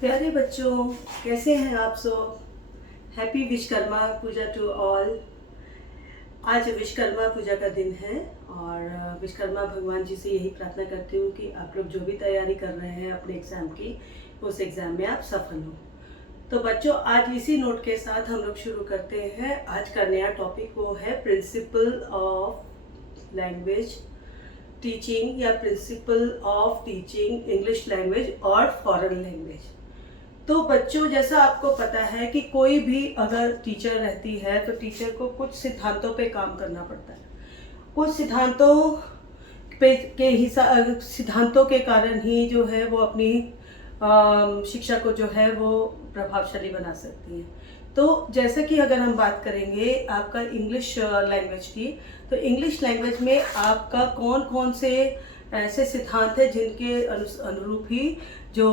प्यारे बच्चों, कैसे हैं आप सब। Happy Vishwakarma Puja to all. आज विश्वकर्मा पूजा का दिन है और विश्वकर्मा भगवान जी से यही प्रार्थना करती हूँ कि आप लोग जो भी तैयारी कर रहे हैं अपने एग्ज़ाम की, उस एग्ज़ाम में आप सफल हो। तो बच्चों, आज इसी नोट के साथ हम लोग शुरू करते हैं। आज का नया टॉपिक वो है प्रिंसिपल ऑफ लैंग्वेज टीचिंग या principle of teaching English language और फॉरेन लैंग्वेज। तो बच्चों, जैसा आपको पता है कि कोई भी अगर टीचर रहती है तो टीचर को कुछ सिद्धांतों पे काम करना पड़ता है। कुछ सिद्धांतों के कारण ही जो है वो अपनी शिक्षा को जो है वो प्रभावशाली बना सकती है। तो जैसे कि अगर हम बात करेंगे आपका इंग्लिश लैंग्वेज की, तो इंग्लिश लैंग्वेज में आपका कौन कौन से ऐसे सिद्धांत है जिनके अनुरूप ही जो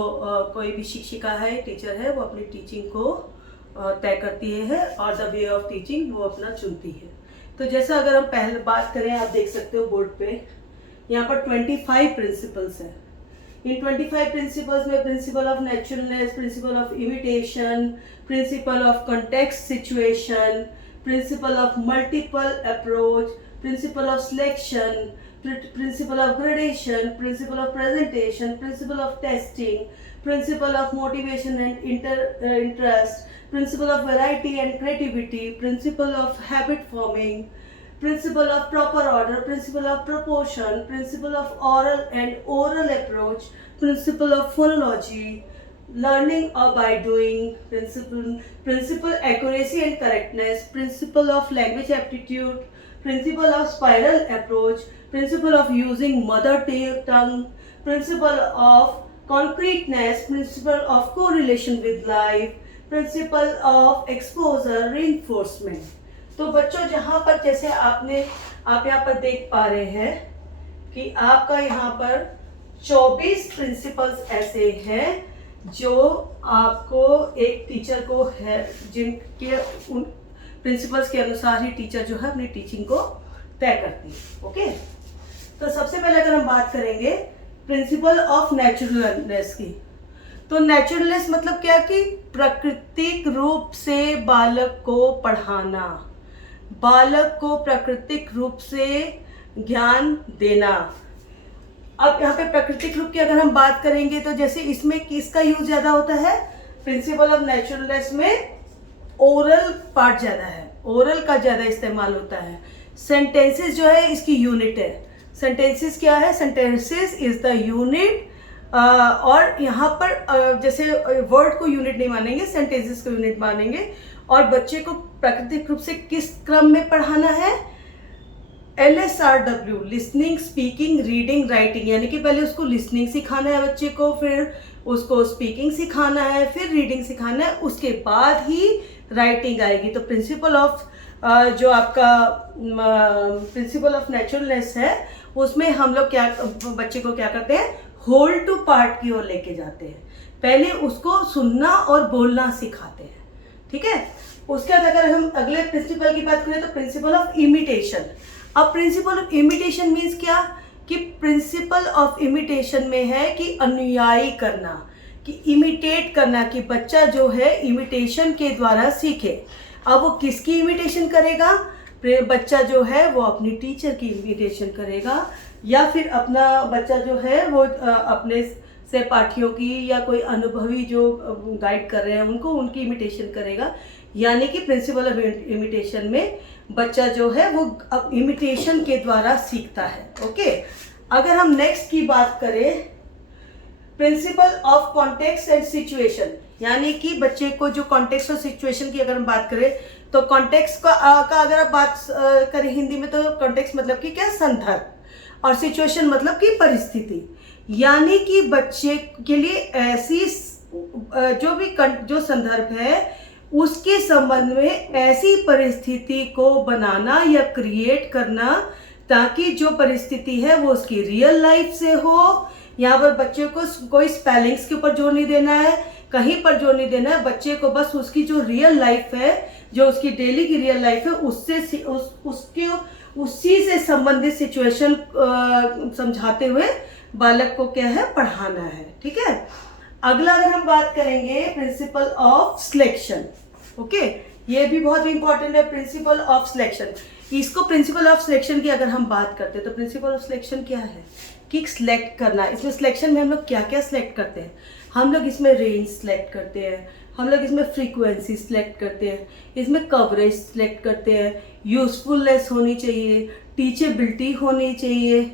कोई भी शिक्षिका है, टीचर है, वो अपनी टीचिंग को तय करती है और द वे ऑफ टीचिंग वो अपना चुनती है। तो जैसा अगर हम पहले बात करें, आप देख सकते हो बोर्ड पे यहाँ पर 25 प्रिंसिपल्स है। इन 25 प्रिंसिपल्स में principle of naturalness, principle of imitation, principle of context situation, principle of multiple approach, principle of selection, principle of gradation, principle of presentation, principle of testing, principle of motivation and interest, principle of variety and creativity, principle of habit forming, principle of proper order, principle of proportion, principle of oral approach, principle of phonology, learning by doing, principle accuracy and correctness, principle of language aptitude, principle of spiral approach, principle of using mother tongue, principle of concreteness, principle of correlation with life, principle of exposure reinforcement। तो बच्चों, जहाँ पर जैसे आप यहाँ पर देख पा रहे हैं कि आपका यहाँ पर 24 प्रिंसिपल्स ऐसे हैं जो आपको एक टीचर को है, जिनके उन प्रिंसिपल्स के अनुसार ही टीचर जो है अपनी टीचिंग को तय करती है। ओके, तो सबसे पहले अगर हम बात करेंगे प्रिंसिपल ऑफ नेचुरलनेस की, तो नेचुरलनेस मतलब क्या कि प्राकृतिक रूप से बालक को पढ़ाना, बालक को प्राकृतिक रूप से ज्ञान देना। अब यहाँ पे प्राकृतिक रूप की अगर हम बात करेंगे तो जैसे इसमें किसका यूज ज्यादा होता है, प्रिंसिपल ऑफ नेचुरलनेस में ओरल पार्ट ज्यादा है, ओरल का ज्यादा इस्तेमाल होता है। सेंटेंसेस जो है इसकी यूनिट है। सेंटेंसेस क्या है, सेंटेंसेस इज द यूनिट। और यहाँ पर जैसे वर्ड को यूनिट नहीं मानेंगे, सेंटेंसेस को यूनिट मानेंगे। और बच्चे को प्राकृतिक रूप से किस क्रम में पढ़ाना है, LSRW, listening, speaking, reading, writing. यानी कि पहले उसको लिसनिंग सिखाना है बच्चे को, फिर उसको स्पीकिंग सिखाना है, फिर रीडिंग सिखाना है, उसके बाद ही राइटिंग आएगी। तो प्रिंसिपल ऑफ जो आपका प्रिंसिपल ऑफ नेचुरलनेस है, उसमें हम लोग क्या बच्चे को क्या करते हैं, होल टू पार्ट की ओर लेके जाते हैं। पहले उसको सुनना और बोलना सिखाते हैं, ठीक है। उसके बाद अगर हम अगले प्रिंसिपल की बात करें तो प्रिंसिपल ऑफ इमिटेशन। अब प्रिंसिपल ऑफ इमिटेशन मीन्स क्या कि प्रिंसिपल ऑफ इमिटेशन में है कि अनुयायी करना, कि इमिटेट करना, कि बच्चा जो है इमिटेशन के द्वारा सीखे। अब वो किसकी इमिटेशन करेगा, बच्चा जो है वो अपनी टीचर की इमिटेशन करेगा, या फिर अपना बच्चा जो है वो अपने सहपाठियों की या कोई अनुभवी जो गाइड कर रहे हैं उनको, उनकी इमिटेशन करेगा। यानी कि प्रिंसिपल ऑफ इमिटेशन में बच्चा जो है वो अब इमिटेशन के द्वारा सीखता है। ओके, अगर हम नेक्स्ट की बात करें, principle of context and situation, यानी कि बच्चे को जो कॉन्टेक्स्ट और सिचुएशन की अगर हम बात करें तो कॉन्टेक्स्ट का अगर आप बात करें हिंदी में, तो कॉन्टेक्स्ट मतलब कि क्या, संदर्भ, और सिचुएशन मतलब कि परिस्थिति। यानी कि बच्चे के लिए ऐसी जो संदर्भ है उसके संबंध में ऐसी परिस्थिति को बनाना या क्रिएट करना ताकि जो परिस्थिति है वो उसकी रियल लाइफ से हो। यहाँ पर बच्चे को कोई स्पेलिंग्स के ऊपर जोर नहीं देना है, कहीं पर जोर नहीं देना है। बच्चे को बस उसकी जो रियल लाइफ है, जो उसकी डेली की रियल लाइफ है, उससे उसी से संबंधित सिचुएशन समझाते हुए बालक को क्या है, पढ़ाना है, ठीक है। अगला अगर हम बात करेंगे प्रिंसिपल ऑफ सिलेक्शन, ओके, ये भी बहुत इंपॉर्टेंट है, प्रिंसिपल ऑफ सिलेक्शन। इसको प्रिंसिपल ऑफ सिलेक्शन की अगर हम बात करते हैं तो प्रिंसिपल ऑफ सिलेक्शन क्या है कि सिलेक्ट करना। इसमें सिलेक्शन में हम लोग क्या क्या सिलेक्ट करते हैं, हम लोग इसमें रेंज सिलेक्ट करते हैं, हम लोग इसमें फ्रीक्वेंसी सिलेक्ट करते हैं, इसमें कवरेज सिलेक्ट करते हैं, यूजफुलनेस होनी चाहिए, टीचेबिलिटी होनी चाहिए,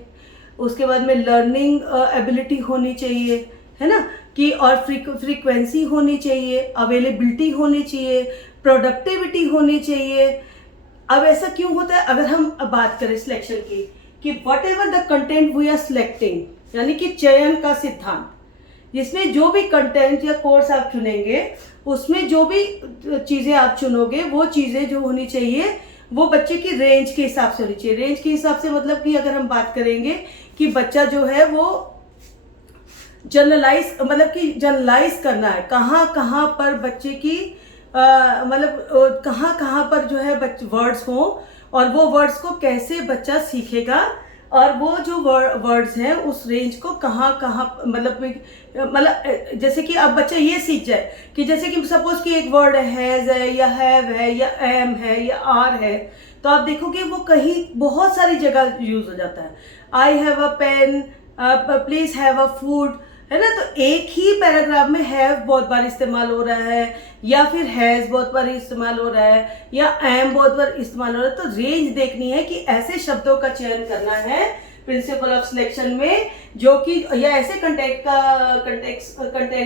उसके बाद में लर्निंग एबिलिटी होनी चाहिए, है ना, कि और फ्रीक्वेंसी होनी चाहिए, अवेलेबिलिटी होनी चाहिए, प्रोडक्टिविटी होनी चाहिए। अब ऐसा क्यों होता है, अगर हम बात करें सिलेक्शन की कि whatever the content we are selecting, यानी कि चयन का सिद्धांत, जिसमें जो भी कंटेंट या कोर्स आप चुनेंगे उसमें जो भी चीज़ें आप चुनोगे वो चीज़ें जो होनी चाहिए वो बच्चे की रेंज के हिसाब से होनी चाहिए। रेंज के हिसाब से मतलब कि अगर हम बात करेंगे कि बच्चा जो है वो जनरलाइज करना है, कहाँ कहाँ पर बच्चे की मतलब कहाँ कहाँ पर जो है वर्ड्स हों और वो वर्ड्स को कैसे बच्चा सीखेगा, और वो जो वर्ड्स हैं उस रेंज को कहाँ कहाँ मतलब जैसे कि अब बच्चा ये सीख जाए कि जैसे कि सपोज कि एक वर्ड हैज़ है या हैव है या एम है या आर है, तो आप देखोगे वो कहीं बहुत सारी जगह यूज हो जाता है। I have a pen, please have a food, है ना, तो एक ही पैराग्राफ में हैव बहुत बार इस्तेमाल हो रहा है या फिर हैज़ बहुत बार इस्तेमाल हो रहा है या एम बहुत बार इस्तेमाल हो रहा है। तो रेंज देखनी है कि ऐसे शब्दों का चयन करना है प्रिंसिपल ऑफ सिलेक्शन में, जो कि या ऐसे कंटेंट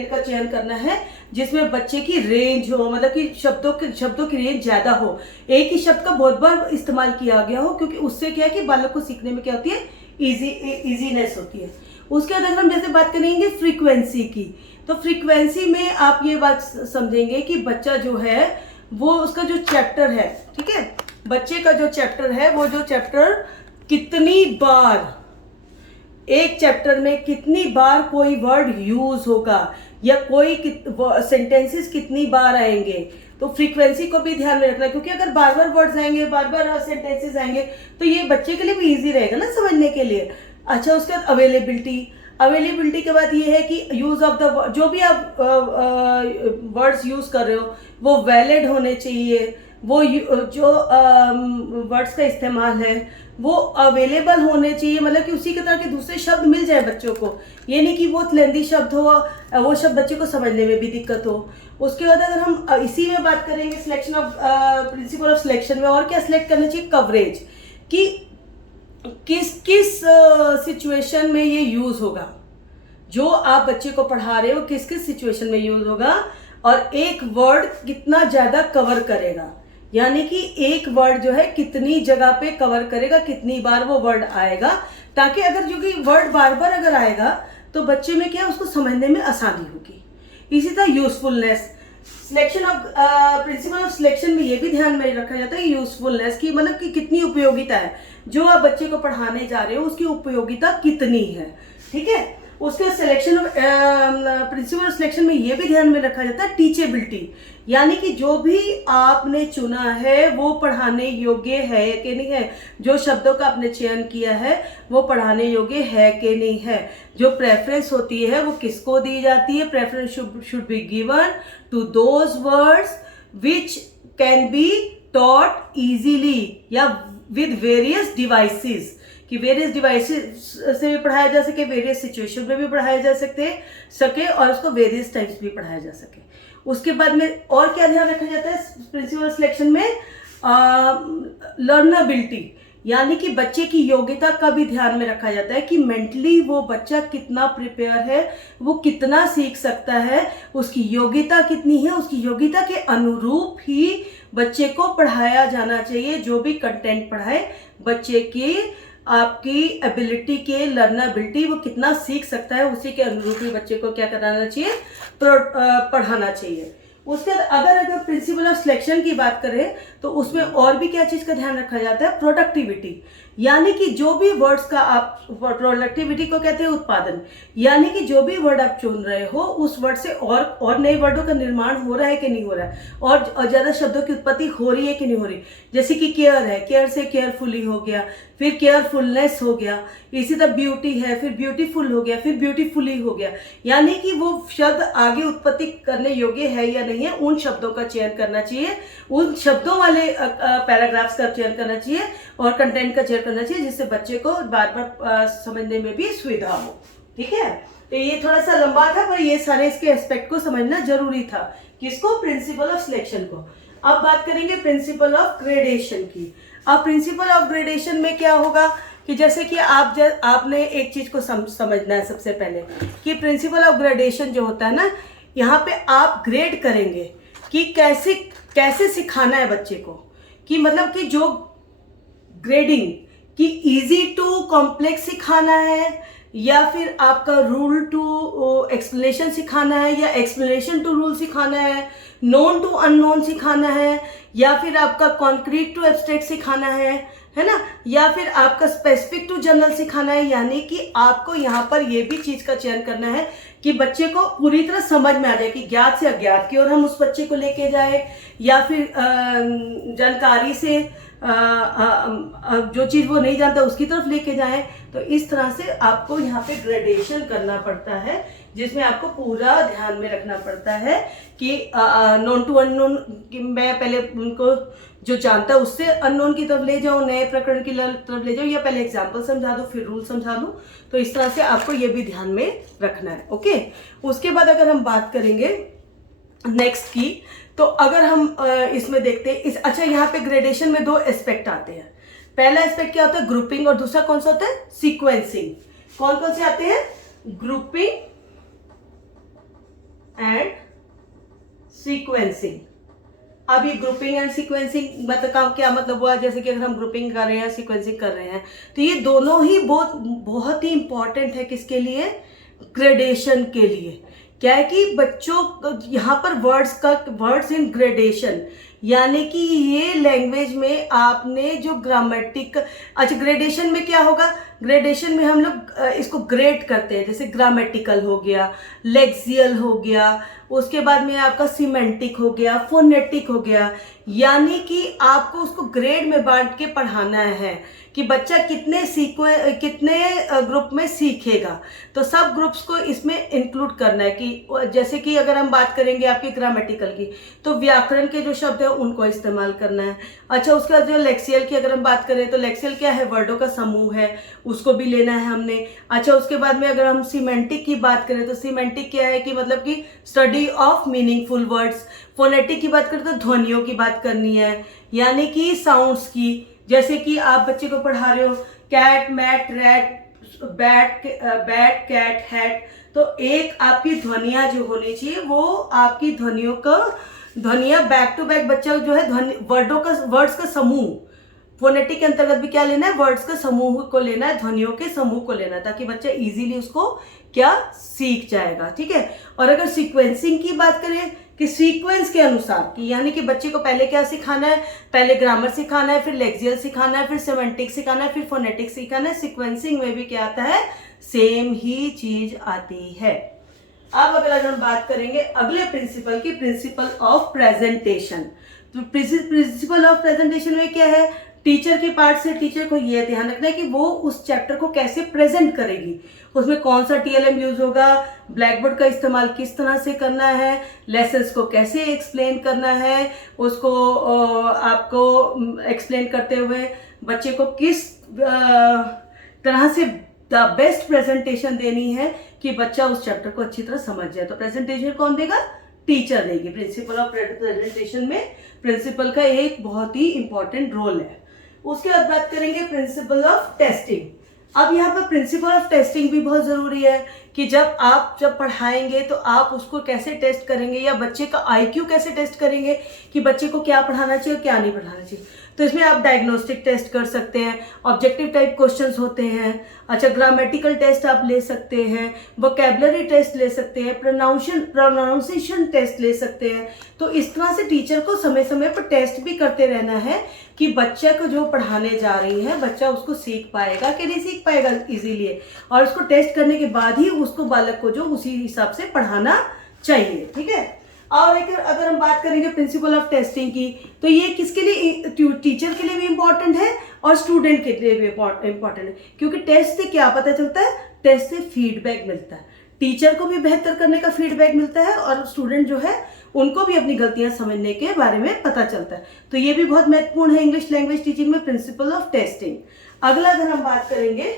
का चयन करना है जिसमें बच्चे की रेंज हो, मतलब कि शब्दों की रेंज ज्यादा हो, एक ही शब्द का बहुत बार इस्तेमाल किया गया हो, क्योंकि उससे क्या है कि बालक को सीखने में क्या होती है, इजीनेस होती है। उसके बाद अगर हम जैसे बात करेंगे फ्रीक्वेंसी की, तो फ्रीक्वेंसी में आप ये बात समझेंगे कि बच्चा जो है वो उसका जो चैप्टर है, ठीक है, बच्चे का जो चैप्टर है वो जो चैप्टर कितनी बार, एक चैप्टर में कितनी बार कोई वर्ड यूज होगा या कोई सेंटेंसेस कितनी बार आएंगे, तो फ्रीक्वेंसी को भी ध्यान में रखना है, क्योंकि अगर बार बार वर्ड्स आएंगे, बार बार सेंटेंसेस आएंगे तो ये बच्चे के लिए भी इजी रहेगा ना समझने के लिए। अच्छा, उसके बाद अवेलेबिलिटी के बाद ये है कि यूज ऑफ द, जो भी आप वर्ड्स यूज कर रहे हो वो वैलिड होने चाहिए, वो जो वर्ड्स का इस्तेमाल है वो अवेलेबल होने चाहिए, मतलब कि उसी के तरह के दूसरे शब्द मिल जाए बच्चों को, ये नहीं कि बहुत लेंदी शब्द हो, वो शब्द बच्चे को समझने में भी दिक्कत हो। उसके बाद अगर हम इसी में बात करेंगे selection of principle of selection में और क्या सिलेक्ट करना चाहिए, कवरेज, कि किस सिचुएशन में ये यूज होगा, जो आप बच्चे को पढ़ा रहे हो किस सिचुएशन में यूज होगा, और एक वर्ड कितना ज्यादा कवर करेगा, यानी कि एक वर्ड जो है कितनी जगह पे कवर करेगा, कितनी बार वो वर्ड आएगा, ताकि अगर जो कि वर्ड बार बार अगर आएगा तो बच्चे में क्या उसको समझने में आसानी होगी। इसी तरह usefulness, selection of principle of selection में ये भी ध्यान में रखा जाता है यूजफुलनेस की, मतलब कि कितनी उपयोगिता है, जो आप बच्चे को पढ़ाने जा रहे हो उसकी उपयोगिता कितनी है, ठीक है। उसके selection of principle of selection में ये भी ध्यान में रखा जाता है टीचेबिलिटी, यानी कि जो भी आपने चुना है वो पढ़ाने योग्य है कि नहीं है, जो शब्दों का आपने चयन किया है वो पढ़ाने योग्य है कि नहीं है। जो प्रेफरेंस होती है वो किसको दी जाती है, preference should be given to those words which can be taught easily या विद वेरियस डिवाइसेस, कि वेरियस डिवाइसेस से भी पढ़ाया जा सके, वेरियस सिचुएशन में भी पढ़ाया जा सके और उसको वेरियस टाइप्स भी पढ़ाया जा सके। उसके बाद में और क्या ध्यान रखा जाता है प्रिंसिपल सिलेक्शन में, लर्नेबिलिटी, यानी कि बच्चे की योग्यता का भी ध्यान में रखा जाता है कि मेंटली वो बच्चा कितना प्रिपेयर है, वो कितना सीख सकता है, उसकी योग्यता कितनी है, उसकी योग्यता के अनुरूप ही बच्चे को पढ़ाया जाना चाहिए। जो भी कंटेंट पढ़ाए बच्चे की आपकी एबिलिटी के लर्नेबिलिटी, वो कितना सीख सकता है उसी के अनुरूप ही बच्चे को क्या कराना चाहिए, पढ़ाना चाहिए। उसके बाद अगर प्रिंसिपल ऑफ सिलेक्शन की बात करें तो उसमें और भी क्या चीज़ का ध्यान रखा जाता है, प्रोडक्टिविटी, यानी कि जो भी वर्ड्स का आप, प्रोडक्टिविटी को कहते हैं उत्पादन, यानी कि जो भी वर्ड आप चुन रहे हो उस वर्ड से और नए वर्डों का निर्माण हो रहा है कि नहीं हो रहा है, और ज़्यादा शब्दों की उत्पत्ति हो रही है कि नहीं हो रही। जैसे कि केयर है, केयर से केयरफुली हो गया, फिर केयरफुलनेस हो गया, इसी तरह ब्यूटी है, फिर ब्यूटीफुल हो गया, फिर ब्यूटीफुली हो गया। यानी कि वो शब्द आगे उत्पत्ति करने योग्य है या नहीं है, उन शब्दों का चयन करना चाहिए, उन शब्दों वाले पैराग्राफ्स का चयन करना चाहिए और कंटेंट का चयन करना चाहिए, जिससे बच्चे को बार बार समझने में भी सुविधा हो। ठीक है, तो ये थोड़ा सा लंबा था, पर ये सारे इसके एस्पेक्ट को समझना जरूरी था। किसको? प्रिंसिपल ऑफ सिलेक्शन को। अब बात करेंगे प्रिंसिपल ऑफ ग्रेडेशन की। अब प्रिंसिपल ऑफ ग्रेडेशन में क्या होगा कि जैसे कि आपने एक चीज को समझना है सबसे पहले कि प्रिंसिपल ऑफ ग्रेडेशन जो होता है ना, यहाँ पे आप ग्रेड करेंगे कि कैसे सिखाना है बच्चे को, कि मतलब कि जो ग्रेडिंग कि इजी टू कॉम्प्लेक्स सिखाना है, या फिर आपका रूल टू एक्सप्लेनेशन सिखाना है, या एक्सप्लेनेशन टू रूल सिखाना है, नोन टू अननोन सिखाना है, या फिर आपका कॉन्क्रीट टू एब्स्ट्रैक्ट सिखाना है ना, या फिर आपका स्पेसिफिक टू जनरल सिखाना है। यानी कि आपको यहाँ पर ये भी चीज का चयन करना है कि बच्चे को पूरी तरह समझ में आ जाए कि ज्ञात से अज्ञात की ओर हम उस बच्चे को लेके जाए, या फिर जानकारी से जो चीज वो नहीं जानता उसकी तरफ लेके जाए। तो इस तरह से आपको यहाँ पे ग्रेडेशन करना पड़ता है, जिसमें आपको पूरा ध्यान में रखना पड़ता है कि नोन टू अननोन, मैं पहले उनको जो जानता है उससे अननोन की तरफ ले जाऊं, नए प्रकरण की तरफ ले जाऊं, या पहले एग्जाम्पल समझा दो फिर रूल समझा दूं। तो इस तरह से आपको ये भी ध्यान में रखना है। ओके, उसके बाद अगर हम बात करेंगे नेक्स्ट की, तो अगर हम इसमें देखते हैं अच्छा, यहाँ पे ग्रेडेशन में दो एस्पेक्ट आते हैं। पहला एस्पेक्ट क्या होता है? ग्रुपिंग, और दूसरा कौन सा होता है? सीक्वेंसिंग। कौन कौन से आते हैं? Grouping and sequencing. अब ये ग्रुपिंग एंड सीक्वेंसिंग मतलब क्या मतलब हुआ? जैसे कि अगर हम ग्रुपिंग कर रहे हैं, सीक्वेंसिंग कर रहे हैं, तो ये दोनों ही बहुत ही इंपॉर्टेंट है। किसके लिए? ग्रेडेशन के लिए। क्या है कि बच्चों यहाँ पर वर्ड्स इन ग्रेडेशन, यानी कि ये लैंग्वेज में आपने जो ग्रामेटिक, अच्छा ग्रेडेशन में क्या होगा? ग्रेडेशन में हम लोग इसको ग्रेड करते हैं, जैसे ग्रामेटिकल हो गया, लेक्सियल हो गया, उसके बाद में आपका सिमेंटिक हो गया, फोनेटिक हो गया। यानी कि आपको उसको ग्रेड में बांट के पढ़ाना है कि बच्चा कितने ग्रुप में सीखेगा। तो सब ग्रुप्स को इसमें इंक्लूड करना है कि जैसे कि अगर हम बात करेंगे आपकी ग्रामेटिकल की, तो व्याकरण के जो शब्द है उनको इस्तेमाल करना है। अच्छा, उसके बाद जो लेक्सियल की अगर हम बात करें, तो लेक्सियल क्या है? वर्डों का समूह है, उसको भी लेना है हमने। अच्छा, उसके बाद में अगर हम सीमेंटिक की बात करें, तो सीमेंटिक क्या है कि मतलब कि study of meaningful words. Phonetic की बात करें तो ध्वनियों की बात करनी है, यानी कि साउंड्स की। जैसे कि आप बच्चे को पढ़ा रहे हो cat, mat, rat, bat, cat, hat, तो एक आपकी ध्वनियां जो होनी चाहिए वो आपकी ध्वनियां बैक टू बैक बच्चा जो है वर्ड्स का समूह। फोनेटिक के अंतर्गत भी क्या लेना है? वर्ड्स का समूह को लेना है, ध्वनियों के समूह को लेना है, ताकि बच्चा इजीली उसको क्या सीख जाएगा। ठीक है। और अगर सीक्वेंसिंग की बात करें कि सीक्वेंस के अनुसार कि यानी कि बच्चे को पहले क्या सिखाना है? पहले ग्रामर सिखाना है, फिर लेक्सियल सिखाना है, फिर सेमेंटिक सिखाना है, फिर फोनेटिक सिखाना है। सीक्वेंसिंग में भी क्या आता है? सेम ही चीज आती है। अब अगर हम बात करेंगे अगले प्रिंसिपल की, प्रिंसिपल ऑफ प्रेजेंटेशन। तो प्रिंसिपल ऑफ प्रेजेंटेशन में क्या है? टीचर के पार्ट से टीचर को यह ध्यान रखना है कि वो उस चैप्टर को कैसे प्रेजेंट करेगी, उसमें कौन सा टीएलएम यूज होगा, ब्लैक बोर्ड का इस्तेमाल किस तरह से करना है, लेसन्स को कैसे एक्सप्लेन करना है, उसको आपको एक्सप्लेन करते हुए बच्चे को किस तरह से द बेस्ट प्रेजेंटेशन देनी है कि बच्चा उस चैप्टर को अच्छी तरह समझ जाए। तो प्रेजेंटेशन कौन देगा? टीचर देगी। प्रिंसिपल ऑफ प्रेजेंटेशन में प्रिंसिपल का एक बहुत ही इंपॉर्टेंट रोल है। उसके बाद बात करेंगे प्रिंसिपल ऑफ टेस्टिंग। अब यहाँ पर प्रिंसिपल ऑफ टेस्टिंग भी बहुत जरूरी है कि जब पढ़ाएंगे तो आप उसको कैसे टेस्ट करेंगे, या बच्चे का आईक्यू कैसे टेस्ट करेंगे कि बच्चे को क्या पढ़ाना चाहिए और क्या नहीं पढ़ाना चाहिए। तो इसमें आप डायग्नोस्टिक टेस्ट कर सकते हैं, ऑब्जेक्टिव टाइप क्वेश्चंस होते हैं, अच्छा ग्रामेटिकल टेस्ट आप ले सकते हैं, वोकैबुलरी टेस्ट ले सकते हैं, प्रोनाउंसिएशन टेस्ट ले सकते हैं। तो इस तरह से टीचर को समय समय पर टेस्ट भी करते रहना है कि बच्चे को जो पढ़ाने जा रही है बच्चा उसको सीख पाएगा कि नहीं सीख पाएगा इजीली, और उसको टेस्ट करने के बाद ही उसको बालक को जो उसी हिसाब से पढ़ाना चाहिए। ठीक है। और एक अगर हम बात करेंगे प्रिंसिपल ऑफ टेस्टिंग की, तो ये किसके लिए, टीचर के लिए भी इम्पॉर्टेंट है और स्टूडेंट के लिए भी इम्पॉर्टेंट है, क्योंकि टेस्ट से क्या पता चलता है, टेस्ट से फीडबैक मिलता है, टीचर को भी बेहतर करने का फीडबैक मिलता है और स्टूडेंट जो है उनको भी अपनी गलतियां समझने के बारे में पता चलता है। तो ये भी बहुत महत्वपूर्ण है इंग्लिश लैंग्वेज टीचिंग में, प्रिंसिपल ऑफ टेस्टिंग। अगला अगर हम बात करेंगे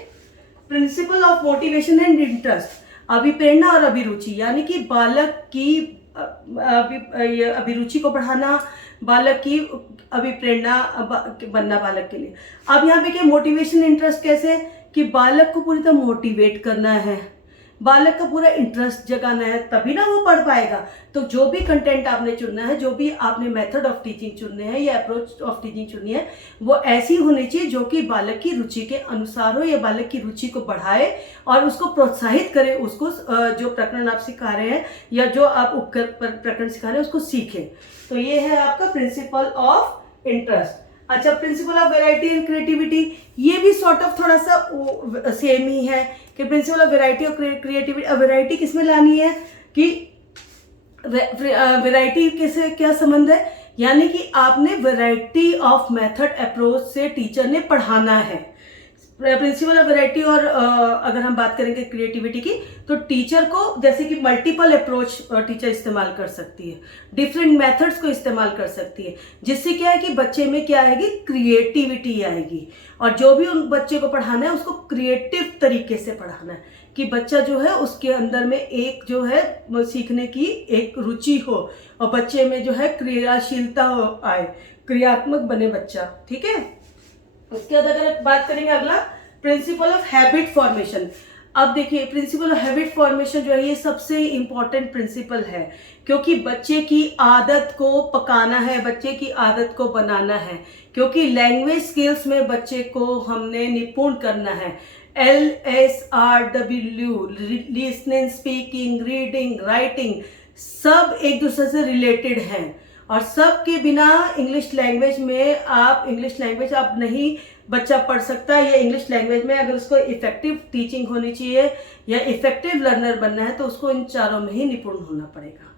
principle of motivation and interest, अभिप्रेरणा और अभिरुचि, यानी कि बालक की अभिरुचि को बढ़ाना, बालक की अभिप्रेरणा बनना बालक के लिए। अब यहाँ पे क्या मोटिवेशन इंटरेस्ट कैसे, कि बालक को पूरी तरह मोटिवेट करना है, बालक का पूरा इंटरेस्ट जगाना है, तभी ना वो पढ़ पाएगा। तो जो भी कंटेंट आपने चुनना है, जो भी आपने मेथड ऑफ टीचिंग चुनने हैं या अप्रोच ऑफ टीचिंग चुननी है, वो ऐसी होनी चाहिए जो कि बालक की रुचि के अनुसार हो या बालक की रुचि को बढ़ाए और उसको प्रोत्साहित करे, उसको जो प्रकरण आप सिखा रहे हैं या जो आप प्रकरण सिखा रहे हैं उसको सीखे। तो ये है आपका प्रिंसिपल ऑफ इंटरेस्ट। अच्छा, principle of variety and creativity, ये भी सॉर्ट ऑफ थोड़ा सा सेम ही है कि प्रिंसिपल ऑफ वैरायटी और क्रिएटिविटी। वैरायटी किसमें लानी है कि वैरायटी किसे क्या संबंध है, यानी कि आपने वैरायटी ऑफ मेथड अप्रोच से टीचर ने पढ़ाना है। प्रिंसिपल ऑफ वैरायटी और अगर हम बात करेंगे क्रिएटिविटी की, तो टीचर को जैसे कि मल्टीपल अप्रोच टीचर इस्तेमाल कर सकती है, डिफरेंट मेथड्स को इस्तेमाल कर सकती है, जिससे क्या है कि बच्चे में क्या आएगी, क्रिएटिविटी आएगी। और जो भी उन बच्चे को पढ़ाना है उसको क्रिएटिव तरीके से पढ़ाना है कि बच्चा जो है उसके अंदर में एक जो है सीखने की एक रुचि हो और बच्चे में जो है क्रियाशीलता हो आए, क्रियात्मक बने बच्चा। ठीक है। उसके बाद अगर बात करेंगे अगला प्रिंसिपल ऑफ हैबिट फॉर्मेशन। अब देखिए प्रिंसिपल ऑफ हैबिट फॉर्मेशन जो है ये सबसे इंपॉर्टेंट प्रिंसिपल है, क्योंकि बच्चे की आदत को पकाना है, बच्चे की आदत को बनाना है, क्योंकि लैंग्वेज स्किल्स में बच्चे को हमने निपुण करना है। LSRW, listening, speaking, reading, writing, सब एक दूसरे से रिलेटेड हैं और सब के बिना इंग्लिश लैंग्वेज में आप नहीं बच्चा पढ़ सकता। या इंग्लिश लैंग्वेज में अगर उसको इफेक्टिव टीचिंग होनी चाहिए या इफेक्टिव लर्नर बनना है तो उसको इन चारों में ही निपुण होना पड़ेगा।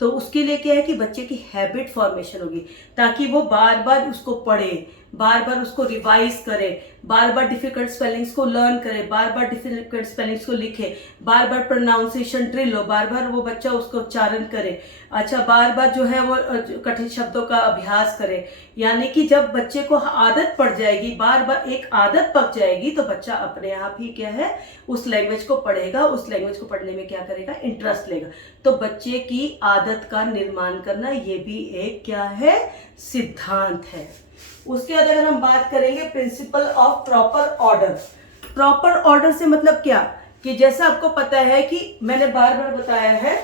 तो उसके लिए क्या है कि बच्चे की हैबिट फॉर्मेशन होगी, ताकि वो बार बार उसको पढ़े, बार बार उसको रिवाइज करे, बार बार डिफिकल्ट स्पेलिंग्स को लर्न करे, बार बार डिफिकल्ट स्पेलिंग्स को लिखे, बार बार प्रोनाउंसिएशन ड्रिल हो, बार बार वो बच्चा उसको उच्चारण करे, अच्छा बार बार जो है वो कठिन शब्दों का अभ्यास करे। यानी कि जब बच्चे को आदत पड़ जाएगी, बार बार एक आदत पक जाएगी, तो बच्चा अपने आप ही क्या है उस लैंग्वेज को पढ़ेगा, उस लैंग्वेज को पढ़ने में क्या करेगा, इंटरेस्ट लेगा। तो बच्चे की आदत का निर्माण करना ये भी एक क्या है, सिद्धांत है। उसके बाद अगर हम बात करेंगे principle of proper order. Proper order से मतलब क्या, कि जैसा आपको पता है कि मैंने बार बार बताया है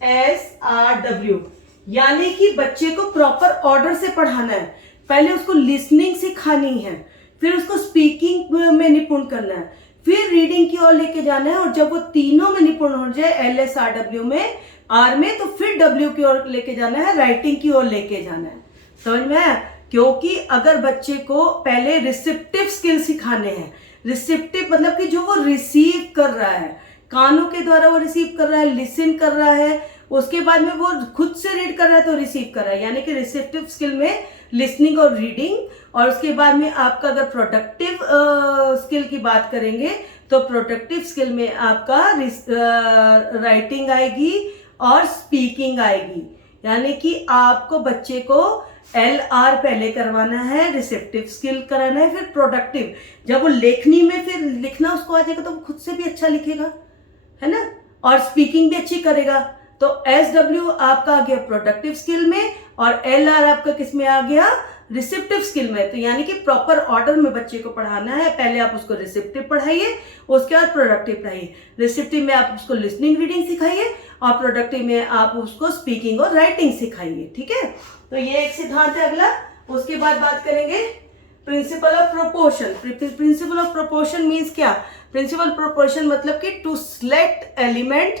LSRW, यानी कि बच्चे को प्रॉपर ऑर्डर से पढ़ाना है। पहले उसको लिसनिंग सिखानी है, फिर उसको स्पीकिंग में निपुण करना है, फिर रीडिंग की ओर लेके जाना है, और जब वो तीनों में निपुण हो जाए LSRW में, R में, तो फिर W की ओर लेके जाना है, राइटिंग की ओर लेके जाना है। समझ में आया? क्योंकि अगर बच्चे को पहले रिसेप्टिव स्किल सिखाने हैं, रिसेप्टिव मतलब कि जो वो रिसीव कर रहा है, कानों के द्वारा वो रिसीव कर रहा है, लिसन कर रहा है, उसके बाद में वो खुद से रीड कर रहा है तो रिसीव कर रहा है, यानी कि रिसेप्टिव स्किल में लिसनिंग और रीडिंग। और उसके बाद में आपका अगर प्रोडक्टिव स्किल की बात करेंगे तो प्रोडक्टिव स्किल में आपका राइटिंग आएगी और स्पीकिंग आएगी। यानी कि आपको बच्चे को LR पहले करवाना है, रिसेप्टिव स्किल कराना है, फिर प्रोडक्टिव। जब वो लेखनी में फिर लिखना उसको आ जाएगा तो वो खुद से भी अच्छा लिखेगा, है ना, और स्पीकिंग भी अच्छी करेगा। तो SW आपका आ गया प्रोडक्टिव स्किल में और LR आपका किस में आ गया, रिसेप्टिव स्किल में। तो यानी कि प्रॉपर ऑर्डर में बच्चे को पढ़ाना है। पहले आप उसको रिसेप्टिव पढ़ाइए, उसके बाद प्रोडक्टिव पढ़ाइए। रिसेप्टिव में आप उसको लिसनिंग रीडिंग सिखाइए और प्रोडक्टिव में आप उसको स्पीकिंग और राइटिंग सिखाइए। ठीक है, तो ये एक सिद्धांत है। अगला उसके बाद बात करेंगे principle of proportion. Principle of proportion means क्या? प्रिंसिपल प्रोपोर्शन मतलब कि टू सेलेक्ट एलिमेंट,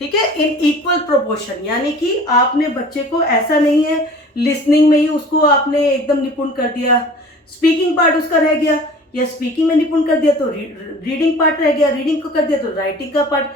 ठीक है, इन इक्वल प्रोपोर्शन, यानी कि आपने बच्चे को ऐसा नहीं है लिसनिंग में ही उसको आपने एकदम निपुण कर दिया, स्पीकिंग पार्ट उसका रह गया, या स्पीकिंग में निपुण कर दिया तो रीडिंग पार्ट रह गया, रीडिंग को कर दिया तो राइटिंग का पार्ट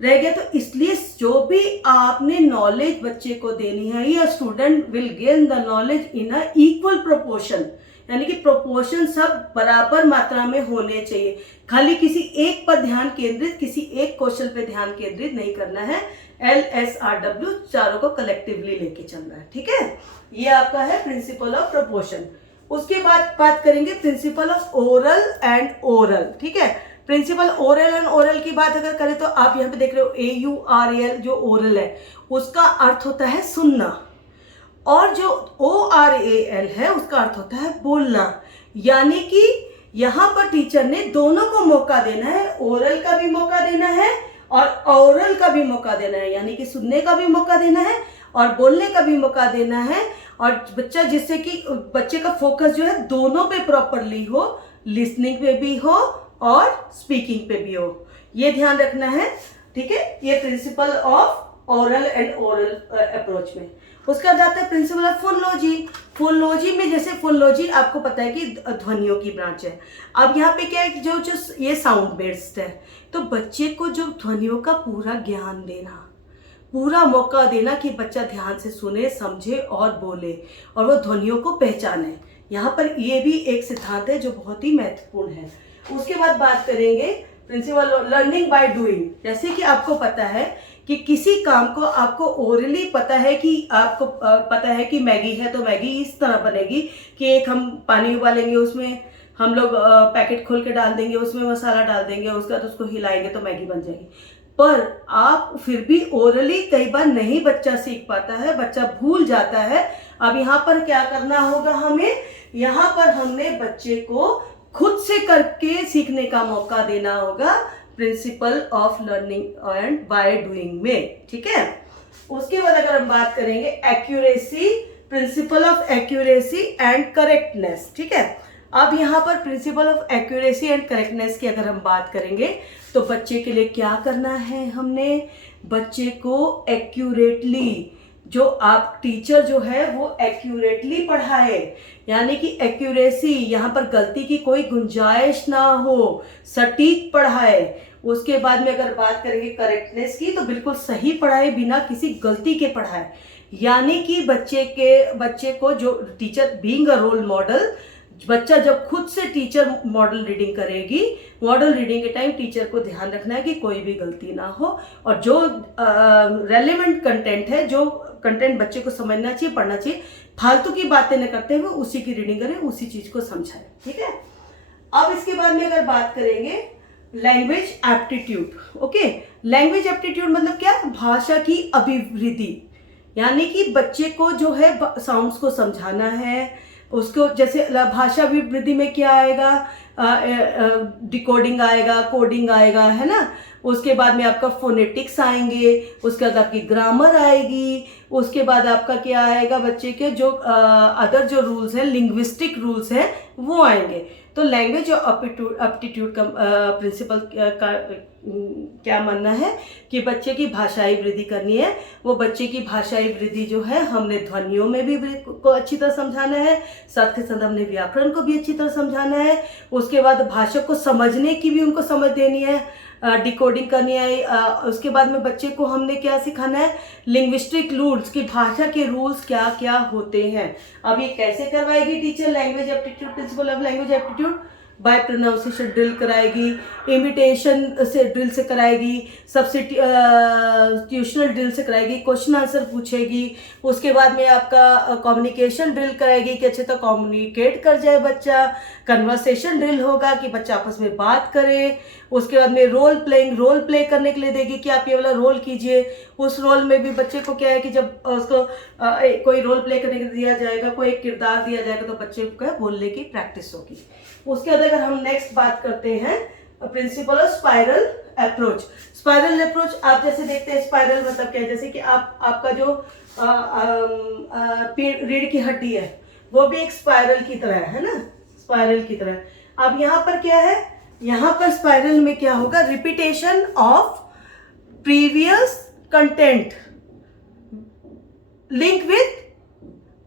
रह गया। तो इसलिए जो भी आपने नॉलेज बच्चे को देनी है, या student will gain the knowledge in a equal proportion, यानी कि प्रोपोर्शन सब बराबर मात्रा में होने चाहिए। खाली किसी एक पर ध्यान केंद्रित, किसी एक कौशल पे ध्यान केंद्रित नहीं करना है। LSRW चारों को कलेक्टिवली लेके चलना है, ठीक है। ये आपका है प्रिंसिपल ऑफ प्रोपोर्शन। उसके बाद बात करेंगे principle of oral and oral, ठीक है। प्रिंसिपल ओरल एंड ओरल की बात अगर करें तो आप यहाँ पे देख रहे हो AURAL, जो ओरल है उसका अर्थ होता है सुनना, और जो ORAL है उसका अर्थ होता है बोलना। यानी कि यहाँ पर टीचर ने दोनों को मौका देना है, ओरल का भी मौका देना है और ओरल का भी मौका देना है, यानी कि सुनने का भी मौका देना है और बोलने का भी मौका देना है। और बच्चा, जिससे कि बच्चे का फोकस जो है दोनों पे प्रॉपरली हो, लिसनिंग पे भी हो और स्पीकिंग पे भी हो, ये ध्यान रखना है, ठीक है। ये principle of oral and oral approach में। उसका जाता है प्रिंसिपल ऑफ फोनोलॉजी। फोनोलॉजी में जैसे फोनोलॉजी आपको पता है कि ध्वनियों की ब्रांच है। अब यहाँ पे क्या है, जो जो ये साउंड बेस्ड है, तो बच्चे को जो ध्वनियों का पूरा ज्ञान देना, पूरा मौका देना कि बच्चा ध्यान से सुने, समझे और बोले, और वो ध्वनियों को पहचाने। यहाँ पर ये भी एक सिद्धांत है जो बहुत ही महत्वपूर्ण है। उसके बाद बात करेंगे प्रिंसिपल लर्निंग बाय डूइंग। जैसे कि आपको पता है कि किसी काम को आपको ओरली पता है कि आपको पता है कि मैगी है तो मैगी इस तरह बनेगी कि एक हम पानी उबालेंगे, उसमें हम लोग पैकेट खोल के डाल देंगे, उसमें मसाला डाल देंगे, उसके बाद उसको हिलाएंगे तो मैगी बन जाएगी। पर आप फिर भी ओरली कई बार नहीं बच्चा सीख पाता है, बच्चा भूल जाता है। अब यहाँ पर क्या करना होगा हमें, यहाँ पर हमने बच्चे को खुद से करके सीखने का मौका देना होगा, principle of learning and by doing में, ठीक है। उसके बाद अगर हम बात करेंगे accuracy, principle of accuracy and correctness, ठीक है। अब यहाँ पर principle of accuracy and correctness की अगर हम बात करेंगे तो बच्चे के लिए क्या करना है, हमने बच्चे को एक्यूरेटली, जो आप टीचर जो है वो एक्यूरेटली पढ़ाए, यानी कि एक्यूरेसी, यहाँ पर गलती की कोई गुंजाइश ना हो, सटीक पढ़ाए। उसके बाद में अगर बात करेंगे करेक्टनेस की, तो बिल्कुल सही पढ़ाए, बिना किसी गलती के पढ़ाए। यानी कि बच्चे को जो teacher being a role model, बच्चा जब खुद से टीचर मॉडल रीडिंग करेगी, मॉडल रीडिंग के टाइम टीचर को ध्यान रखना है कि कोई भी गलती ना हो, और जो रेलेवेंट कंटेंट है, जो कंटेंट बच्चे को समझना चाहिए, पढ़ना चाहिए, फालतू की बातें न करते हुए उसी की रीडिंग करें, उसी चीज को समझाएं, ठीक है। अब इसके बाद में अगर बात करेंगे language aptitude. Okay, language aptitude मतलब क्या, भाषा की अभिवृद्धि, यानी कि बच्चे को जो है साउंड्स को समझाना है उसको। जैसे भाषा अभिवृद्धि में क्या आएगा, डिकोडिंग आएगा, कोडिंग आएगा, है ना। उसके बाद में आपका फोनेटिक्स आएंगे, उसके बाद आपकी ग्रामर आएगी, उसके बाद आपका क्या आएगा, बच्चे के जो अदर जो रूल्स हैं, लिंग्विस्टिक रूल्स हैं, वो आएंगे। तो लैंग्वेज और एप्टीट्यूड का प्रिंसिपल का क्या मानना है कि बच्चे की भाषाई वृद्धि करनी है। वो बच्चे की भाषाई वृद्धि जो है, हमने ध्वनियों में भी को अच्छी तरह समझाना है, साथ के साथ हमने व्याकरण को भी अच्छी तरह समझाना है। उसके बाद भाषा को समझने की भी उनको समझ देनी है, डिकोडिंग करनी है। उसके बाद में बच्चे को हमने क्या सिखाना है, लिंग्विस्टिक रूल्स, की भाषा के रूल्स क्या क्या होते हैं। अब ये कैसे करवाएगी teacher, language aptitude, principle of language aptitude, by pronunciation drill कराएगी, इमिटेशन से ड्रिल से कराएगी, सब्स्टिट्यूशनल ड्रिल से कराएगी, क्वेश्चन आंसर पूछेगी। उसके बाद में आपका कम्युनिकेशन ड्रिल कराएगी कि अच्छे तो कम्युनिकेट कर जाए बच्चा, कन्वर्सेशन ड्रिल होगा कि बच्चा आपस में बात करे। उसके बाद में रोल प्ले करने के लिए देगी कि आप ये वाला रोल कीजिए। उस रोल में भी बच्चे को क्या है कि जब उसको कोई रोल प्ले करने के दिया जाएगा, कोई एक किरदार दिया जाएगा, तो बच्चे को बोलने की प्रैक्टिस होगी। उसके बाद अगर हम नेक्स्ट बात करते हैं principal of spiral approach. Spiral approach आप जैसे देखते हैं, स्पाइरल मतलब क्या है, जैसे कि आपका जो रीढ़ की हड्डी है वो भी एक स्पाइरल की तरह है ना, स्पाइरल की तरह। अब यहाँ पर क्या है, यहाँ पर स्पाइरल में क्या होगा, repetition of previous content link with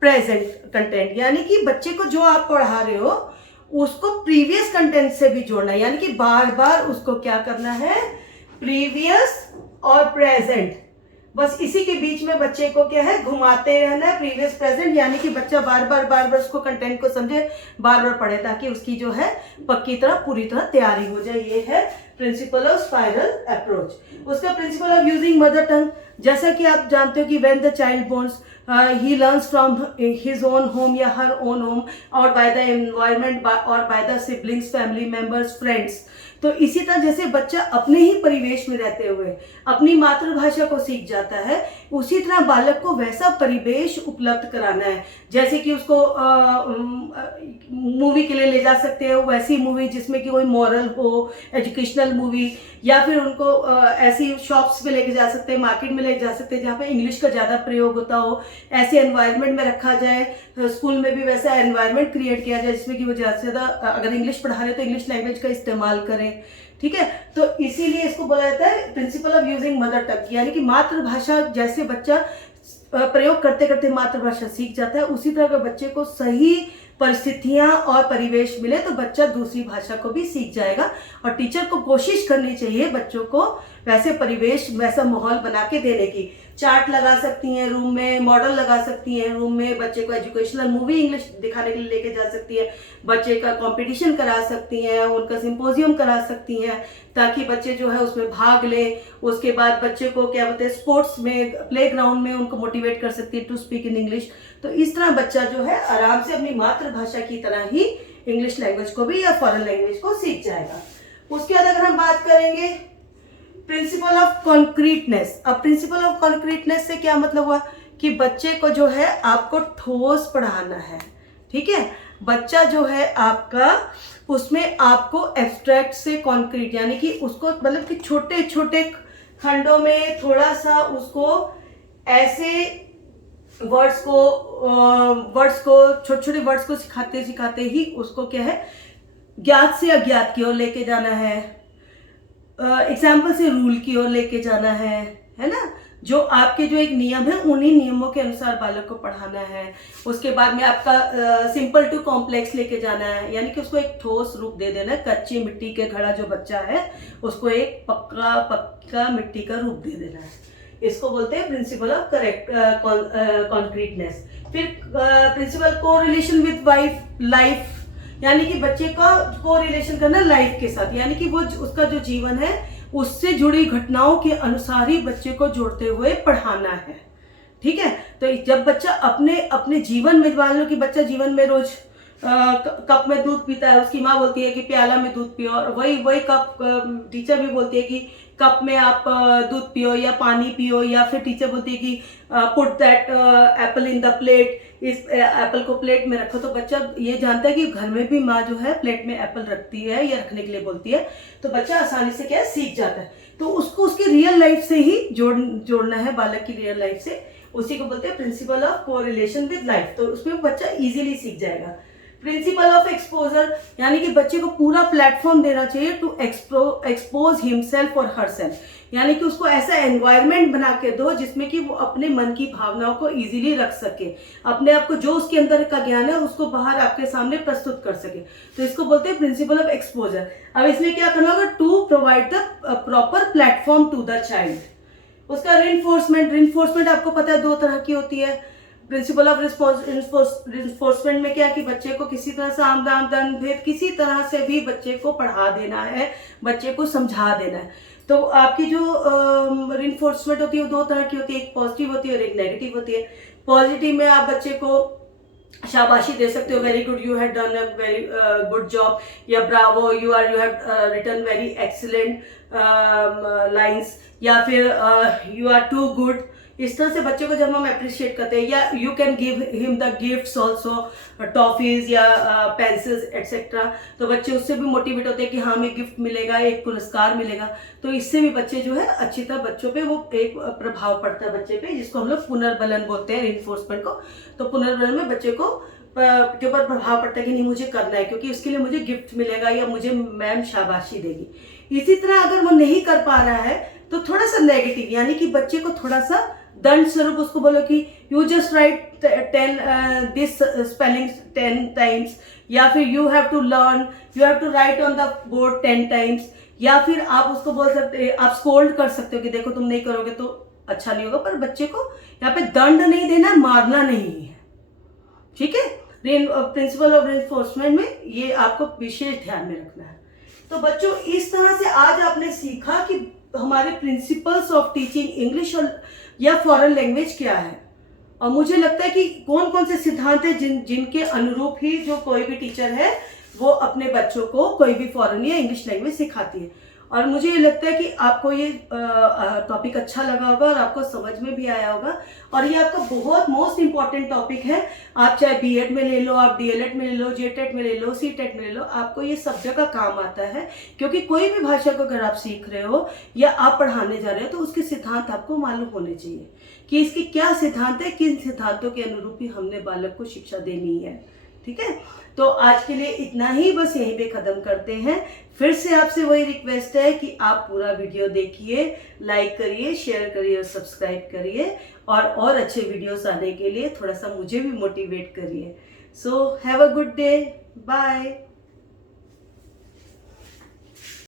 present content, यानी कि बच्चे को जो आप पढ़ा रहे हो उसको प्रीवियस कंटेंट से भी जोड़ना है, यानी कि बार बार उसको क्या करना है, प्रीवियस और प्रेजेंट, बस इसी के बीच में बच्चे को क्या है, घुमाते रहना है, प्रीवियस प्रेजेंट, यानी कि बच्चा बार बार उसको कंटेंट को समझे, बार बार पढ़े, ताकि उसकी जो है पक्की तरह पूरी तरह तैयारी हो जाए। ये है प्रिंसिपल ऑफ स्पाइरल अप्रोच। उसका principle of using mother tongue, जैसा कि आप जानते हो कि when the child borns he learns from his own home या her own home और by the environment और by the siblings, family members, friends। तो इसी तरह जैसे बच्चा अपने ही परिवेश में रहते हुए अपनी मातृभाषा को सीख जाता है, उसी तरह बालक को वैसा परिवेश उपलब्ध कराना है। जैसे कि उसको मूवी के लिए ले जा सकते हैं, वैसी मूवी जिसमें कि कोई मॉरल हो, एजुकेशनल मूवी, या फिर उनको ऐसी शॉप्स पे लेके जा सकते हैं, मार्केट में लेके जा सकते हैं जहाँ पे इंग्लिश का ज़्यादा प्रयोग होता हो, ऐसे एनवायरनमेंट में रखा जाए। स्कूल में भी वैसा एनवायरनमेंट क्रिएट किया जाए जिसमें कि वो ज़्यादा से ज़्यादा अगर इंग्लिश पढ़ा रहे तो इंग्लिश लैंग्वेज का इस्तेमाल करें, ठीक है। तो इसीलिए इसको बोला जाता है प्रिंसिपल ऑफ यूजिंग मदर टंग, यानी कि मातृभाषा जैसे बच्चा प्रयोग करते करते मातृभाषा सीख जाता है, उसी तरह अगर बच्चे को सही परिस्थितियां और परिवेश मिले तो बच्चा दूसरी भाषा को भी सीख जाएगा। और टीचर को कोशिश करनी चाहिए बच्चों को वैसे परिवेश, वैसा माहौल बना के देने की। चार्ट लगा सकती हैं रूम में, मॉडल लगा सकती हैं रूम में, बच्चे को एजुकेशनल मूवी इंग्लिश दिखाने के लिए लेके जा सकती है, बच्चे का कंपटीशन करा सकती हैं, उनका सिंपोजियम करा सकती हैं ताकि बच्चे जो है उसमें भाग लें। उसके बाद बच्चे को क्या बोलते हैं, स्पोर्ट्स में, प्ले ग्राउंड में उनको मोटिवेट कर सकती है टू स्पीक इन इंग्लिश। तो इस तरह बच्चा जो है आराम से अपनी मातृभाषा की तरह ही इंग्लिश लैंग्वेज को भी या फॉरेन लैंग्वेज को सीख जाएगा। उसके बाद अगर हम बात करेंगे प्रिंसिपल ऑफ कॉन्क्रीटनेस। अब प्रिंसिपल ऑफ कॉन्क्रीटनेस से क्या मतलब हुआ कि बच्चे को जो है आपको ठोस पढ़ाना है, ठीक है। बच्चा जो है आपका, उसमें आपको एब्स्ट्रैक्ट से कॉन्क्रीट, यानी कि उसको मतलब कि छोटे छोटे खंडों में थोड़ा सा उसको ऐसे वर्ड्स को छोटे छोटे वर्ड्स को सिखाते सिखाते ही उसको क्या है, ज्ञात से अज्ञात की ओर लेके जाना है, एग्जाम्पल से रूल की ओर लेके जाना है ना। जो आपके जो एक नियम है उन्हीं नियमों के अनुसार बालक को पढ़ाना है। उसके बाद में आपका सिंपल टू कॉम्प्लेक्स लेके जाना है, यानी कि उसको एक ठोस रूप दे देना है। कच्ची मिट्टी के घड़ा जो बच्चा है उसको एक पक्का मिट्टी का रूप दे देना है। इसको बोलते हैं प्रिंसिपल ऑफ कॉन्क्रीटनेस। फिर प्रिंसिपल को रिलेशन विद लाइफ, यानी कि बच्चे का को रिलेशन करना लाइफ के साथ, यानी कि वो उसका जो जीवन है उससे जुड़ी घटनाओं के अनुसार ही बच्चे को जोड़ते हुए पढ़ाना है, ठीक है। तो जब बच्चा अपने जीवन में, मान लो कि बच्चा जीवन में रोज कप में दूध पीता है, उसकी माँ बोलती है कि प्याला में दूध पियो, और वही कप टीचर भी बोलती है कि कप में आप दूध पियो या पानी पियो, या फिर टीचर बोलती है कि put that apple in the plate, इस एप्पल को प्लेट में रखो। तो बच्चा ये जानता है कि घर में भी माँ जो है प्लेट में एप्पल रखती है या रखने के लिए बोलती है, तो बच्चा आसानी से क्या है, सीख जाता है। तो उसको उसकी रियल लाइफ से ही जोड़ना है, बालक की रियल लाइफ से। उसी को बोलते हैं principle of correlation with life. तो उसमें बच्चा इजीली सीख जाएगा। प्रिंसिपल ऑफ एक्सपोजर, यानी कि बच्चे को पूरा प्लेटफॉर्म देना चाहिए टू एक्सपोज हिमसेल्फ और हरसेल्फ, यानी कि उसको ऐसा एनवायरनमेंट बना के दो जिसमें कि वो अपने मन की भावनाओं को इजीली रख सके, अपने आप को जो उसके अंदर का ज्ञान है उसको बाहर आपके सामने प्रस्तुत कर सके। तो इसको बोलते हैं प्रिंसिपल ऑफ एक्सपोजर। अब इसमें क्या करना होगा, to provide the proper platform to the child. उसका रिइंफोर्समेंट आपको पता है दो तरह की होती है। प्रिंसिपल ऑफ रिइंफोर्समेंट में क्या है कि बच्चे को किसी तरह से आमदान भेद किसी तरह से भी बच्चे को पढ़ा देना है, बच्चे को समझा देना है। तो आपकी जो रिइंफोर्समेंट होती है वो दो तरह की होती है, एक पॉजिटिव होती है और एक नेगेटिव होती है। पॉजिटिव में आप बच्चे को शाबाशी दे सकते हो, very good, you have done a very good job, या bravo, you have written very excellent lines, या फिर यू आर टू गुड। इस तरह से बच्चे को जब हम अप्रिशिएट करते हैं, या you can give him the gifts also, toffees या पेंसिल्स एटसेट्रा, तो बच्चे उससे भी मोटिवेट होते हैं कि हाँ हमें गिफ्ट मिलेगा, एक पुरस्कार मिलेगा। तो इससे भी बच्चे जो है अच्छी तरह बच्चों पे वो एक प्रभाव पड़ता है बच्चे पे, जिसको हम लोग पुनर्बलन बोलते हैं, रिइंफोर्समेंट को। तो पुनर्बलन में बच्चे को के ऊपर प्रभाव पड़ता है कि नहीं मुझे करना है क्योंकि उसके लिए मुझे गिफ्ट मिलेगा या मुझे मैम शाबाशी देगी। इसी तरह अगर वो नहीं कर पा रहा है तो थोड़ा सा नेगेटिव, यानी कि बच्चे को थोड़ा सा दंड स्वरूप उसको बोलो कि you just write 10 this spelling 10 times, या फिर you have to learn, you have to write on the board 10 times. या फिर आप उसको बोल सकते, आप स्कोल्ड कर सकते हो कि देखो तुम नहीं करोगे तो अच्छा नहीं होगा, पर बच्चे को यहाँ पे दंड नहीं देना, मारना नहीं है, ठीक है। प्रिंसिपल ऑफ रेनफोर्समेंट में ये आपको विशेष ध्यान में रखना है। तो बच्चों इस तरह से आज आपने सीखा कि हमारे प्रिंसिपल्स ऑफ टीचिंग इंग्लिश या फॉरेन लैंग्वेज क्या है, और मुझे लगता है कि कौन कौन से सिद्धांत है जिनके अनुरूप ही जो कोई भी टीचर है वो अपने बच्चों को कोई भी फॉरेन या इंग्लिश लैंग्वेज सिखाती है। और मुझे ये लगता है कि आपको ये टॉपिक अच्छा लगा होगा और आपको समझ में भी आया होगा, और ये आपका बहुत मोस्ट इम्पॉर्टेंट टॉपिक है। आप चाहे बीएड में ले लो, आप डीएलएड में ले लो, जेटेट में ले लो, सीटेट में ले लो, आपको ये सब जगह काम आता है। क्योंकि कोई भी भाषा को अगर आप सीख रहे हो या आप पढ़ाने जा रहे हो तो उसके सिद्धांत आपको मालूम होने चाहिए कि इसके क्या सिद्धांत है, किन सिद्धांतों के अनुरूप ही हमने बालक को शिक्षा देनी है, ठीक है। तो आज के लिए इतना ही, बस यहीं पे ख़त्म करते हैं। फिर से आपसे वही रिक्वेस्ट है कि आप पूरा वीडियो देखिए, लाइक करिए, शेयर करिए और सब्सक्राइब करिए, और अच्छे वीडियोस आने के लिए थोड़ा सा मुझे भी मोटिवेट करिए। So have a good day, bye.